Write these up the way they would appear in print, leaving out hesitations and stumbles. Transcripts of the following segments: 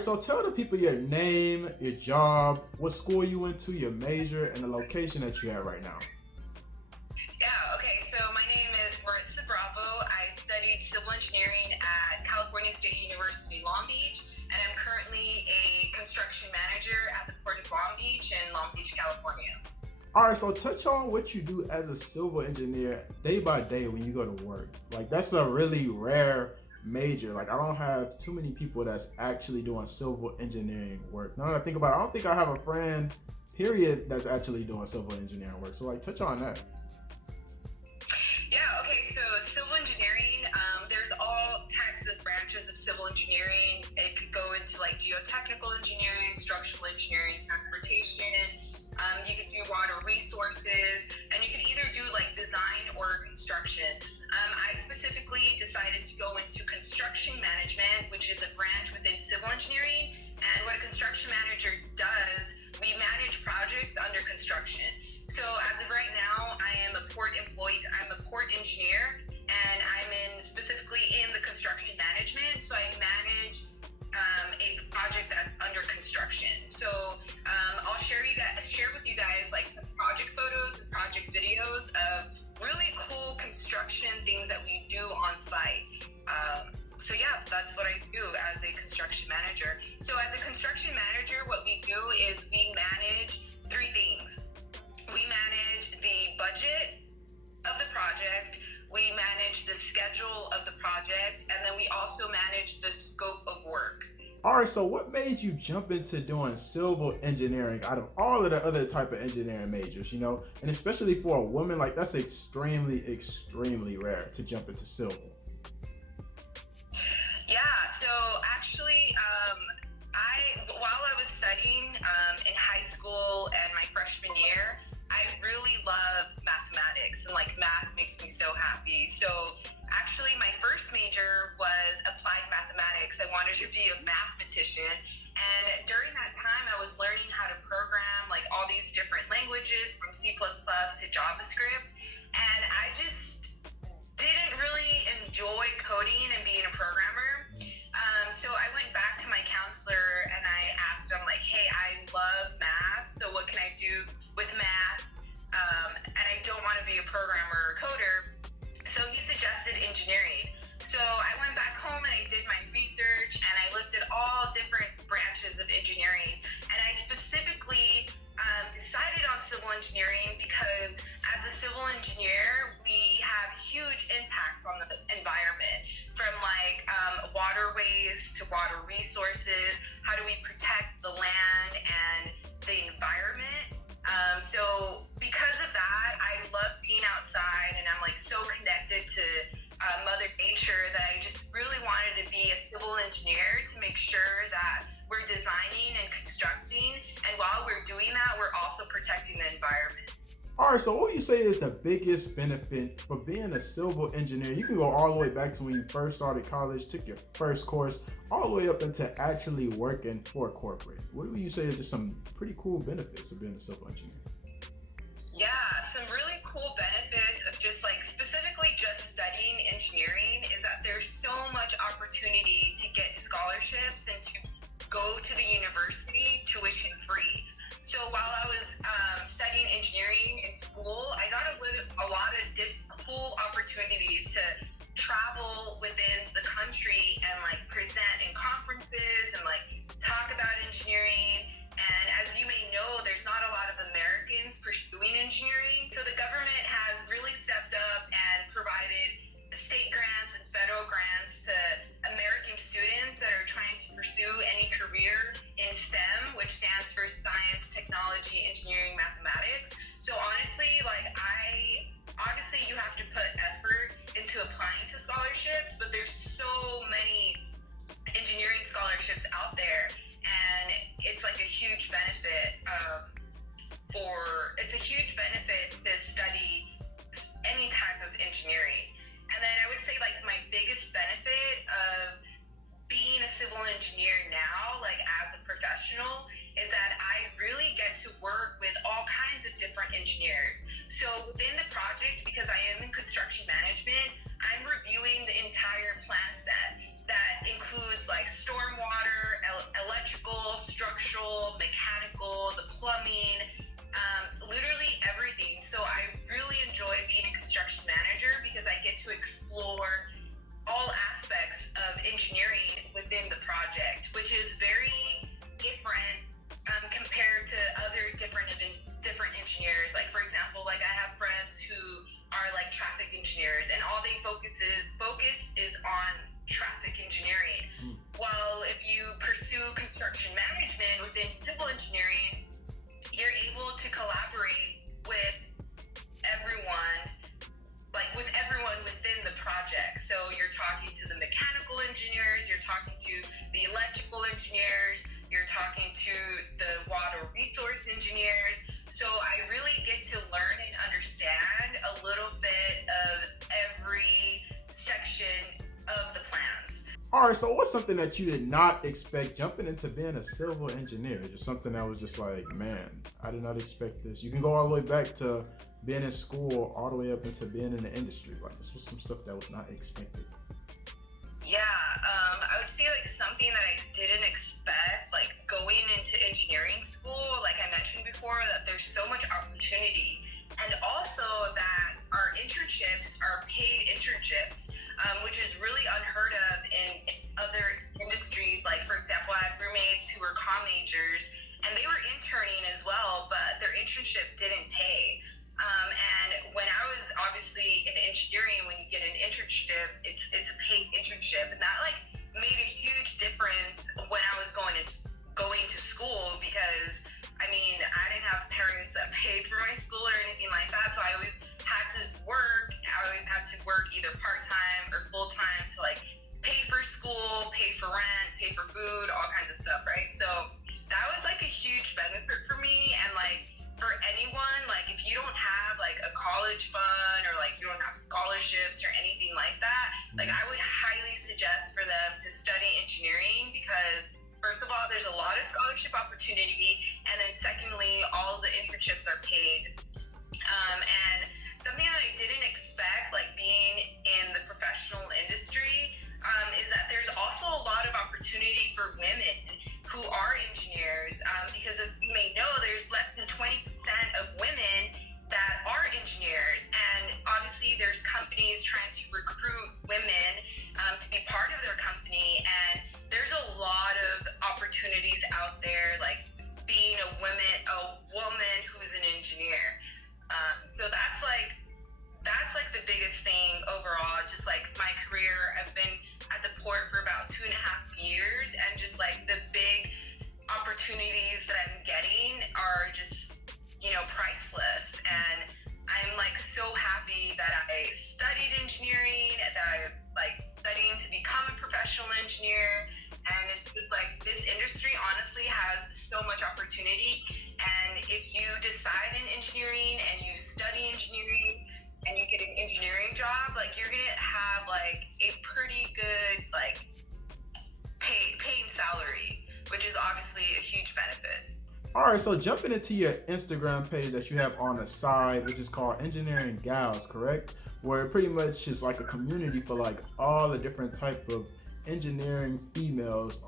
right, so tell the people your name, your job, what school you went to, your major, and the location that you have right now. Yeah, okay, so my name is Maritza Bravo. I studied civil engineering at California State University, Long Beach, and I'm currently a construction manager at the Port of Long Beach in Long Beach, California. All right, so touch on what you do as a civil engineer day by day when you go to work. Like that's a really rare major. Like I don't have too many people that's actually doing civil engineering work. Now that I think about it, I don't think I have a friend, period, that's actually doing civil engineering work. So like touch on that. Yeah, okay, so civil engineering, there's all types of branches of civil engineering. It could go into like geotechnical engineering, structural engineering, transportation. You could do water resources, and you could either do like design or construction. I specifically decided to go into construction management, which is a branch within civil engineering. And what a construction manager does, we manage projects under construction. So as of right now, I am a port employee. I'm a port engineer, and I'm specifically in the construction management. So I manage a project that's under construction. So I'll share with you guys like some project photos and project videos of really cool construction things that we do on site. So yeah, that's what I do as a construction manager. So as a construction manager, what we do is we manage three things. We manage the budget of the project, we manage the schedule of the project, and then we also manage the scope of work. All right, so what made you jump into doing civil engineering out of all of the other type of engineering majors, and especially for a woman, like that's extremely, extremely rare to jump into civil. Yeah, so actually, while I was studying in high school and my freshman year, I really love mathematics, and like math makes me so happy. So actually my first major was applied mathematics. I wanted to be a mathematician. And during that time, I was learning how to program like all these different languages from C++ to JavaScript. And I just didn't really enjoy coding and being a programmer. So I went back to my counselor and I asked him like, hey, I love math. So what can I do with math? And I don't want to be a programmer or coder. So he suggested engineering. So I went back home and I did my research and I looked at all different branches of engineering. And I specifically decided on civil engineering because as a civil engineer, we have huge impacts on the environment, from like waterways to water resources. How do we protect the land and the environment? So because of that, I love being outside and I'm like so connected to Mother Nature that I just really wanted to be a civil engineer to make sure that we're designing and constructing, and while we're doing that, we're also protecting the environment. All right, so what would you say is the biggest benefit for being a civil engineer? You can go all the way back to when you first started college, took your first course, all the way up into actually working for a corporate. What would you say is just some pretty cool benefits of being a civil engineer? Yeah, some really cool benefits of just like specifically just studying engineering is that there's so much opportunity to get scholarships and to go to the university tuition free. So while I was studying engineering in school, I got a lot of cool opportunities to travel within the country and like present in conferences and like talk about engineering. And as you may know, there's not a lot of Americans pursuing engineering. So the government has really stepped up and provided state grants and federal grants to American students that are trying to pursue any career in STEM, which stands for science, technology, engineering, mathematics. So honestly, obviously you have to put effort into applying to scholarships, but there's so many engineering scholarships out there, and it's like a huge benefit to study any type of engineering. And then I would say like my biggest benefit of being a civil engineer now, like as a professional, is that I really get to work with all kinds of different engineers. So within the project, because I am in construction management, I'm reviewing the entire plan set that includes like stormwater, within the project, which is very different compared to other different engineers. Like for example, like I have friends who are like traffic engineers, and all they focus is on traffic engineering. While if you pursue construction management within civil engineering, you're able to collaborate with everyone, like with everyone within the project. So you're talking to the mechanical engineers, you're talking to the electrical engineers, you're talking to the water resource engineers. So I really get to learn and understand a little bit of every section of the plans. All right, so what's something that you did not expect jumping into being a civil engineer? Just something that was just like, man, I did not expect this. You can go all the way back to being in school, all the way up into being in the industry. Like, this was some stuff that was not expected. Yeah, I would say like something that I didn't expect, like going into engineering school, like I mentioned before, that there's so much opportunity, and also that our internships are paid internships, which is really unheard of in other industries. Like for example, I had roommates who were comm majors, and they were interning as well, but their internship didn't pay. And when I was obviously in engineering, when you get an internship, it's a paid internship, and that like made a huge difference when I was going to school, because I mean I didn't have parents that paid for my school or anything like that, so I always had to work. I always had to work either part-time or full-time to like pay for school, pay for rent, pay for food, all kinds of stuff, right? So that was like a huge benefit for me. And like for anyone, like if you don't have like a college fund or like you don't have scholarships or anything like that, like I would highly suggest for them to study engineering, because first of all, there's a lot of scholarship opportunity, and then secondly, all the internships are paid. And something that I didn't expect, like being in the professional industry, is that there's also a lot of opportunity for women who are engineers, because as you may know, there's less than 20% of women that are engineers, and obviously there's companies trying to recruit women to be part of their company, and there's a lot of opportunities out there, like being a woman who's an engineer. So that's like the biggest thing overall. Just like my career, I've been at the port for about 2.5 years, and just like the big opportunities that I'm getting are just, priceless. And I'm like so happy that I studied engineering, that I like studying to become a professional engineer. And it's just like this industry honestly has so much opportunity. And if you decide in engineering and you study engineering and you get an engineering job, like you're gonna have like a pretty good like paying salary, which is obviously a huge benefit. All right, so jumping into your Instagram page that you have on the side, which is called engineeringgals, correct? Where it pretty much is like a community for like all the different type of engineering females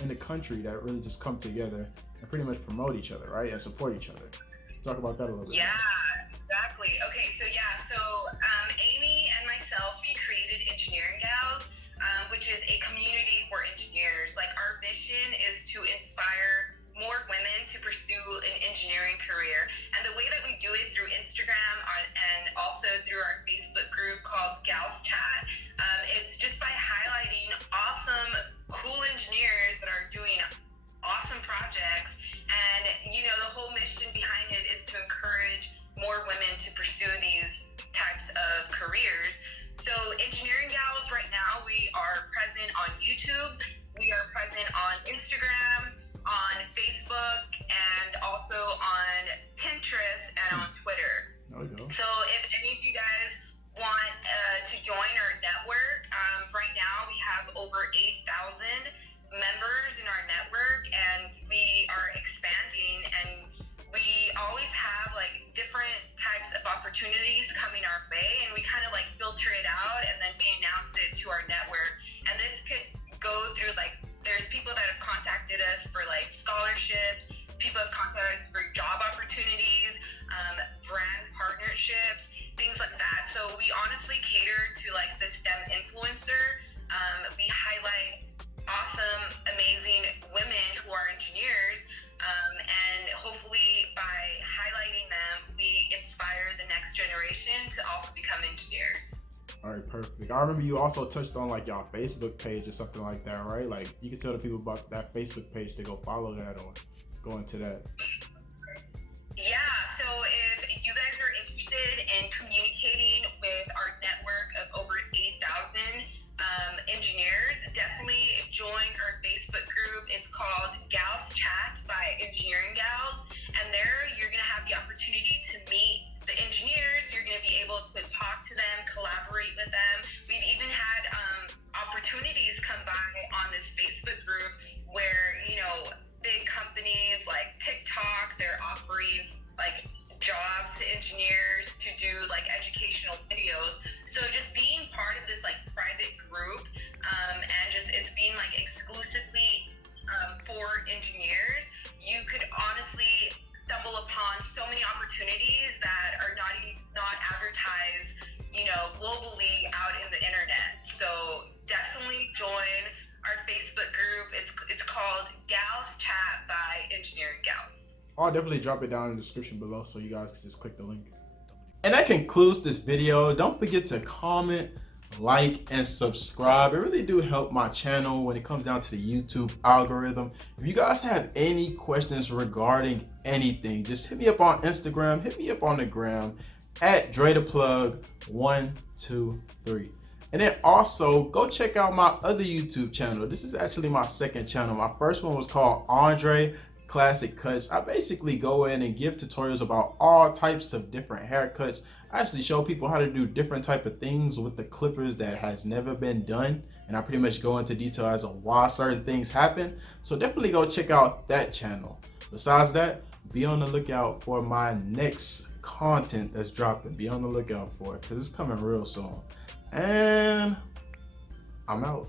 in the country that really just come together and pretty much promote each other, right, and support each other. Talk about that a little bit. Yeah, exactly. Okay, so Amy and myself, we created Engineeringgals, which is a community for engineers. Like our mission is to inspire more women to pursue an engineering career. And the way that we do it through Instagram and also through our Facebook group called Gals Chat, it's just by highlighting awesome, cool engineers that are doing awesome projects. And, the whole mission behind it is to encourage more women to pursue these types of careers. So Engineeringgals right now, we are present on YouTube, we are present on Instagram, on Facebook, and also on Pinterest and on Twitter. There we go. So if any of you guys want to join our network, right now we have over 8,000 members in our network, and we are expanding, and we always have like different types of opportunities coming our way, and we kind of like filter it out, and then we announce it to our network. And this could go through like, there's people that have contacted us for like scholarships, people have contacted us for job opportunities, brand partnerships, things like that. So we honestly cater to like the STEM influencer. We highlight awesome, amazing women who are engineers. And hopefully by highlighting them, we inspire the next generation to also become engineers. All right, perfect. I remember you also touched on like y'all Facebook page or something like that, right? Like you can tell the people about that Facebook page to go follow that or go into that. Yeah, so if you guys are interested in communicating with our network of over 8,000 engineers, definitely join our Facebook group. It's called Gals Chat by Engineering Gals, and there you're going to have the opportunity to meet the engineers. You're going to be able to talk to them, collaborate with them. We've even had opportunities come by on this Facebook group where, you know, big companies like TikTok, they're offering like jobs to engineers to do like educational videos. So just being part of this like private group and just it's being like exclusively for engineers, you could honestly stumble upon so many opportunities that are not advertised, you know, globally out in the internet. So definitely join our Facebook group. It's called Gals Chat by Engineering Gals. I'll definitely drop it down in the description below so you guys can just click the link. And that concludes this video. Don't forget to comment, like, and subscribe. It really do help my channel when it comes down to the YouTube algorithm. If you guys have any questions regarding anything, just hit me up on Instagram, hit me up on the gram at DreThePlug123. And then also go check out my other YouTube channel. This is actually my second channel. My first one was called Andre ClassicCuts. I basically go in and give tutorials about all types of different haircuts. I actually show people how to do different type of things with the clippers that has never been done, and I pretty much go into detail as to why certain things happen. So definitely go check out that channel. Besides that, be on the lookout for my next content that's dropping. Be on the lookout for it because it's coming real soon. And I'm out.